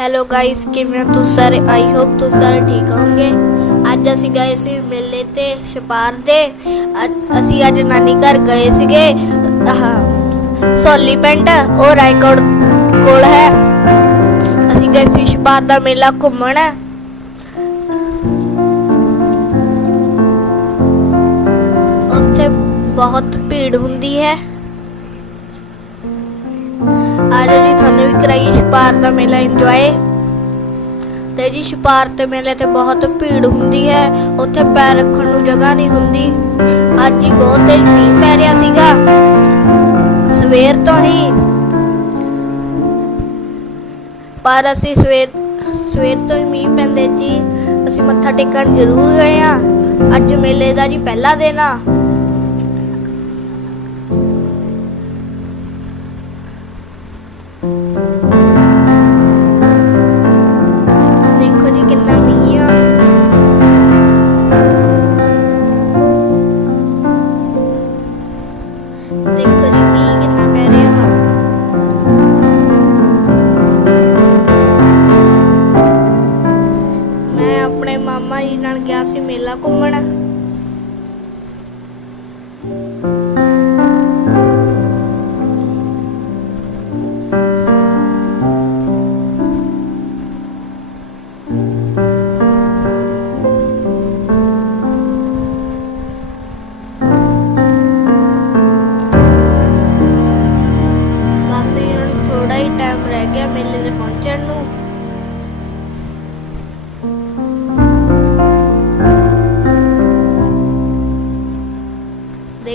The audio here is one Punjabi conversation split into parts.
ਹੈਲੋ ਗਾਇਸ ਕਿਵੇਂ ਹੋ ਤੁਸੀਂ ਸਾਰੇ? ਆਈ ਹੋਪ ਤੁਸੀਂ ਸਾਰੇ ਠੀਕ ਹੋਵੋਗੇ। ਅੱਜ ਅਸੀਂ ਗਏ ਸੀ ਮੇਲੇ ਤੇ, ਛਪਾਰ ਦੇ ਅੱਜ- ਅਸੀਂ ਅੱਜ ਨਾਨੀ ਘਰ ਗਏ ਸੀਗੇ। ਆਹ ਸੋਲੀ ਪਿੰਡ, ਉਹ ਰਾਏਕੋਟ ਕੋਲ ਹੈ। ਅਸੀਂ ਗਏ ਸੀ ਛਪਾਰ ਦਾ ਮੇਲਾ ਘੁੰਮਣ। ਉੱਥੇ ਬਹੁਤ ਭੀੜ ਹੁੰਦੀ ਹੈ। ਕਰਾਈ, ਛਪਾਰ ਦਾ ਮੇਲਾ ਇੰਜੋਏ ਤੇ ਜੀ, ਛਪਾਰ ਤੇ ਮੇਲੇ ਤੇ ਬਹੁਤ ਭੀੜ ਹੁੰਦੀ ਹੈ। ਉੱਥੇ ਪੈਰ ਰੱਖਣ ਨੂੰ ਜਗ੍ਹਾ ਨਹੀਂ ਹੁੰਦੀ। ਅੱਜ ਹੀ ਬਹੁਤ ਤੇਜ਼ ਮੀਂਹ ਪੈ ਰਿਹਾ ਸੀਗਾ। ਸਵੇਰ ਤੋਂ ਹੀ। ਪਰ ਅਸੀਂ ਸਵੇਰ ਸਵੇਰ ਤੋਂ ਹੀ ਮੀਂਹ ਪੈਂਦੇ ਜੀ। ਅਸੀਂ ਮੱਥਾ ਟੇਕਣ ਜ਼ਰੂਰ ਗਏ ਆ ਅੱਜ ਮੇਲੇ ਦਾ ਜੀ ਪਹਿਲਾ ਦਿਨ ਆ। ਗਿਆ ਸੀ ਮੇਲਾ ਘੁੰਮਣ।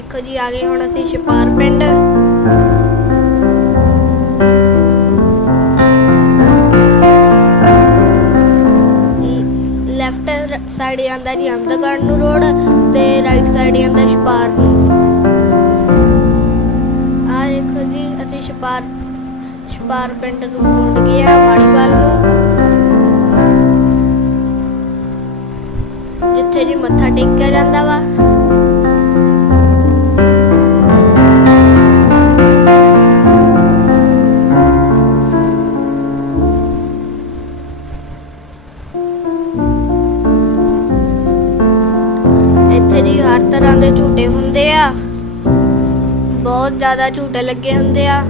ਦੇਖੋ ਜੀ, ਆ ਗਏ ਹੁਣ ਅਸੀਂ ਛਪਾਰ ਪਿੰਡ। ਲੈਫਟ ਸਾਈਡ ਆਂਦਾ ਜੀ ਅਮਦਗੜ ਨੂੰ ਰੋਡ ਤੇ ਰਾਈਟ ਸਾਈਡ ਆਂਦਾ ਛਪਾਰ ਨੂੰ। ਆ ਦੇਖੋ ਜੀ, ਅਸੀਂ ਛਪਾਰ ਛਪਾਰ ਪਿੰਡ ਨੂੰ ਮੁੜ ਗਏ ਆ ਮਾੜੀਵਾਲ ਨੂੰ। ਜਿੱਥੇ ਜੀ ਮੱਥਾ ਟੇਕਿਆ ਜਾਂਦਾ ਵਾ। ਬਹੁਤ ਜ਼ਿਆਦਾ ਝੂਟੇ ਲੱਗੇ ਹੁੰਦੇ ਆ।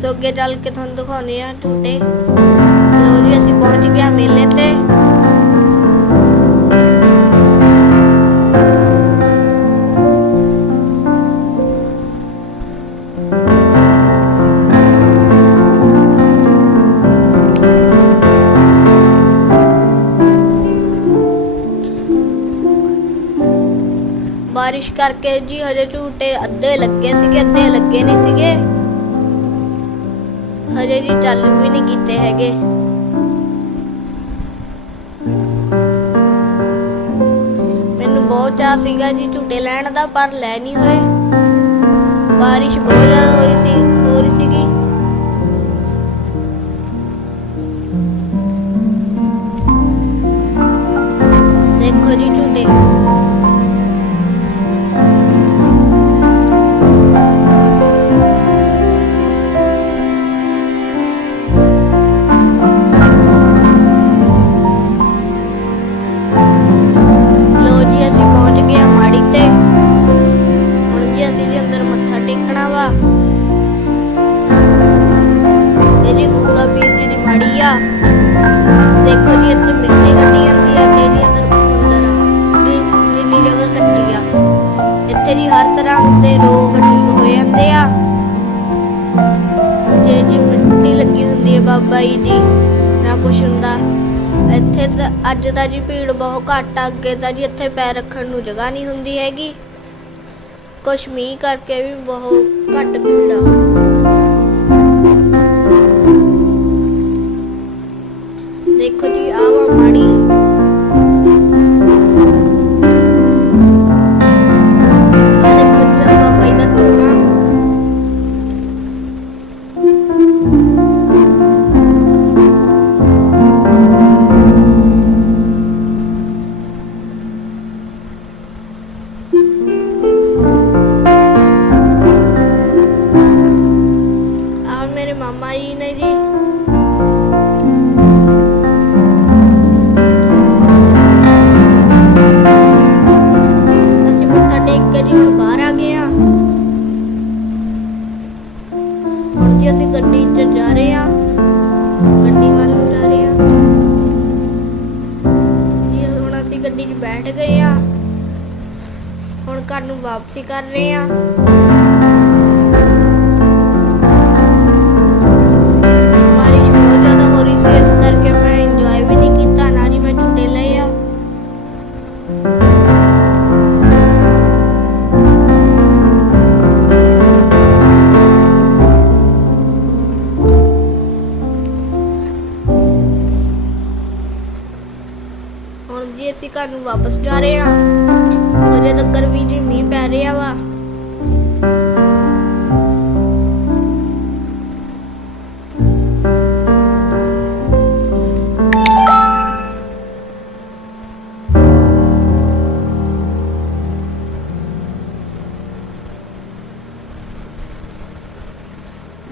ਸੋ ਅੱਗੇ ਚੱਲ ਕੇ ਤੁਹਾਨੂੰ ਦਿਖਾਉਣੇ ਆ ਝੂਟੇ। ਲੋ ਜੀ, ਅਸੀਂ ਪਹੁੰਚ ਗਏ ਆ ਮੇਲੇ ਤੇ। ਬਾਰਿਸ਼ ਕਰਕੇ ਜੀ ਹਜੇ ਝੂਟੇ ਅੱਧੇ ਲੱਗੇ ਸੀਗੇ, ਅੱਧੇ ਲੱਗੇ ਨਹੀਂ ਸੀਗੇ। ਹਜੇ ਜੀ ਚਾਲੂ ਵੀ ਨਹੀਂ ਕੀਤੇ ਹੈਗੇ। ਮੈਨੂੰ ਬਹੁਤ ਚਾਹ ਸੀਗਾ ਜੀ ਝੂਟੇ ਲੈਣ ਦਾ, ਪਰ ਲੈ ਨਹੀਂ ਹੋਏ। ਬਾਰਿਸ਼ ਬਹੁਤ ਜ਼ਿਆਦਾ ਹੋਈ ਸੀ, ਹੋ ਰਹੀ ਸੀਗੀ। ਦੇਖੋ ਜੀ ਝੂਟੇ। ਆ। ਦੇਖੋ ਜੀ, ਇੱਥੇ ਮਿੱਟੀ ਕੱਢੀ ਜਾਂਦੀ ਆ, ਤੇ ਜੀ ਅੰਦਰ ਅੰਦਰ ਜਿੰਨੀ ਜਗ੍ਹਾ ਕੱਚੀ ਆ। ਇੱਥੇ ਜੀ ਹਰ ਤਰ੍ਹਾਂ ਦੇ ਰੋਗ ਠੀਕ ਹੋ ਜਾਂਦੇ ਆ। ਜੇ ਜੀ ਮਿੱਟੀ ਲੱਗੀ ਹੁੰਦੀ ਹੈ ਬਾਬਾ ਜੀ ਦੀ, ਨਾ ਕੁਛ ਹੁੰਦਾ। ਇੱਥੇ ਤਾਂ ਅੱਜ ਦਾ ਜੀ ਭੀੜ ਬਹੁਤ ਘੱਟ ਆ, ਅੱਗੇ ਤਾਂ ਜੀ ਇੱਥੇ ਪੈਰ ਰੱਖਣ ਨੂੰ ਜਗ੍ਹਾ ਨਹੀਂ ਹੁੰਦੀ ਹੈਗੀ। ਕੁਛ ਮੀਂਹ ਕਰਕੇ ਵੀ ਬਹੁਤ ਘੱਟ ਭੀੜ ਆ। ਗੱਡੀ ਚ ਜਾ ਰਹੇ ਆ। ਗੱਡੀ ਵੱਲ ਨੂੰ ਜਾ ਰਹੇ ਆ। ਜੀ, ਹੁਣ ਅਸੀਂ ਗੱਡੀ 'ਚ ਬੈਠ ਗਏ ਆ। ਹੁਣ ਘਰ ਨੂੰ ਵਾਪਸੀ ਕਰ ਰਹੇ ਆ। ਹੁਣ ਅਸੀਂ ਘਰ ਨੂੰ ਵਾਪਸ ਜਾ ਰਹੇ ਹਾਂ। ਅਜੇ ਤੱਕ ਵੀ ਜੀ ਮੀਂਹ ਪੈ ਰਿਹਾ ਵਾ।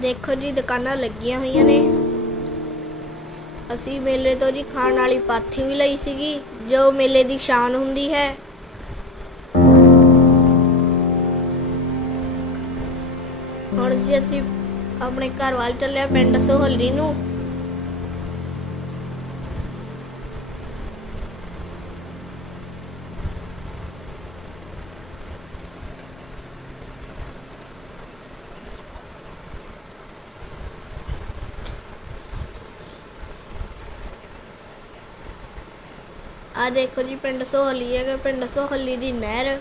ਦੇਖੋ ਜੀ, ਦੁਕਾਨਾਂ ਲੱਗੀਆਂ ਹੋਈਆਂ ਨੇ। ਅਸੀਂ ਮੇਲੇ ਤੋਂ ਜੀ ਖਾਣ ਵਾਲੀ ਪਾਥੀ ਵੀ ਲਈ ਸੀਗੀ, ਜੋ ਮੇਲੇ ਦੀ ਸ਼ਾਨ ਹੁੰਦੀ ਹੈ। ਹੁਣ ਜੀ ਅਸੀਂ ਆਪਣੇ ਘਰ ਵੱਲ ਚੱਲੇ ਪਿੰਡ ਸੋਹਲੀ ਨੂੰ। ਆ ਦੇਖੋ ਜੀ, ਪਿੰਡ ਸੋਹਲੀ ਹੈਗਾ, ਪਿੰਡ ਸੋਹਲੀ ਦੀ ਨਹਿਰ।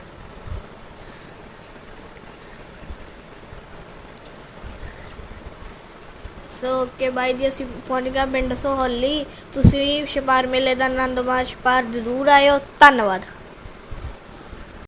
ਸੋ ਓਕੇ ਬਾਈ ਜੀ, ਅਸੀਂ ਪਹੁੰਚ ਗਏ ਪਿੰਡ ਸੋਹਲੀ। ਤੁਸੀਂ ਵੀ ਛਪਾਰ ਮੇਲੇ ਦਾ ਆਨੰਦ ਮਾਣ, ਛਪਾਰ ਜ਼ਰੂਰ ਆਇਓ। ਧੰਨਵਾਦ।